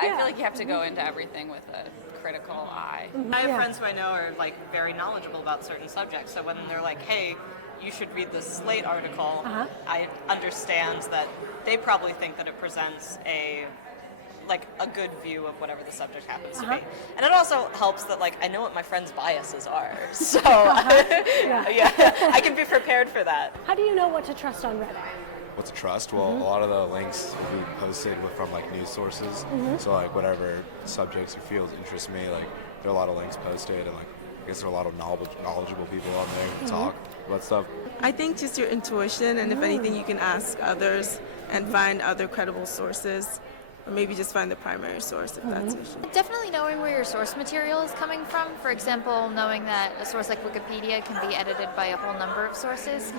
I feel like you have to go into everything with a critical eye. I have friends who I know are like very knowledgeable about certain subjects, so when they're like, hey, you should read this Slate article, I understand that they probably think that it presents a good view of whatever the subject happens to be. And it also helps that like I know what my friends' biases are, so I can be prepared for that. How do you know what to trust on Reddit? What to trust? Well, a lot of the links will be posted from like news sources. So like whatever subjects or fields interest me, like there are a lot of links posted, and like I guess there are a lot of knowledgeable people on there who talk about stuff. I think just your intuition, and if anything, you can ask others and find other credible sources, or maybe just find the primary source if that's your issue. Definitely knowing where your source material is coming from. For example, knowing that a source like Wikipedia can be edited by a whole number of sources.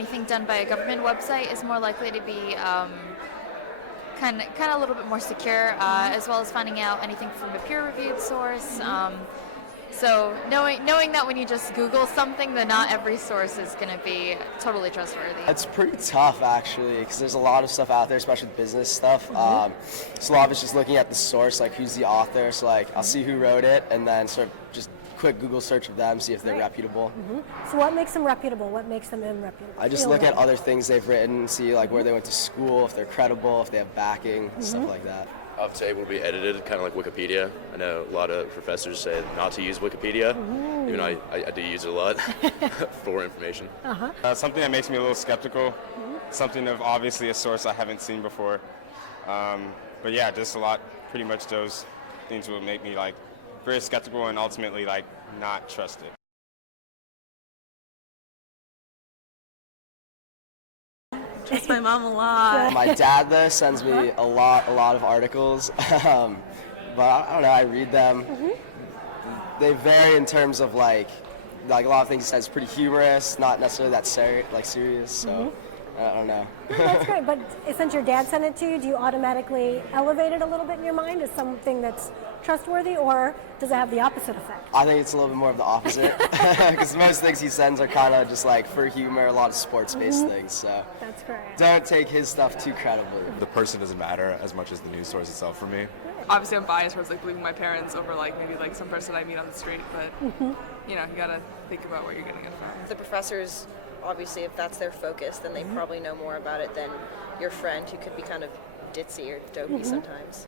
Anything done by a government website is more likely to be kind of a little bit more secure, as well as finding out anything from a peer-reviewed source. So knowing that when you just Google something, that not every source is going to be totally trustworthy. It's pretty tough, actually, because there's a lot of stuff out there, especially with business stuff. So a lot of it's just looking at the source, like who's the author. So like I'll see who wrote it, and then sort of just quick Google search of them, see if they're reputable. So what makes them reputable? What makes them irreputable? I just look at other things they've written, see like where they went to school, if they're credible, if they have backing, stuff like that. It's able to be edited, kind of like Wikipedia. I know a lot of professors say not to use Wikipedia, even though I do use it a lot for information. Something that makes me a little skeptical, something of obviously a source I haven't seen before. But yeah, just pretty much those things will make me like very skeptical and ultimately like not trust it. Trust my mom a lot. My dad, though, sends me a lot of articles, but I don't know, I read them. They vary in terms of like a lot of things he says pretty humorous, not necessarily that serious, so I don't know. That's great, but since your dad sent it to you, do you automatically elevate it a little bit in your mind as something that's trustworthy, or does it have the opposite effect? I think it's a little bit more of the opposite, because most things he sends are kind of just like for humor, a lot of sports-based things, so That's great. don't take his stuff too credibly. The person doesn't matter as much as the news source itself for me. Obviously I'm biased towards like believing my parents over like maybe like some person I meet on the street, but you gotta think about where you're getting it from. The professors, obviously, if that's their focus, then they probably know more about it than your friend who could be kind of ditzy or dopey sometimes.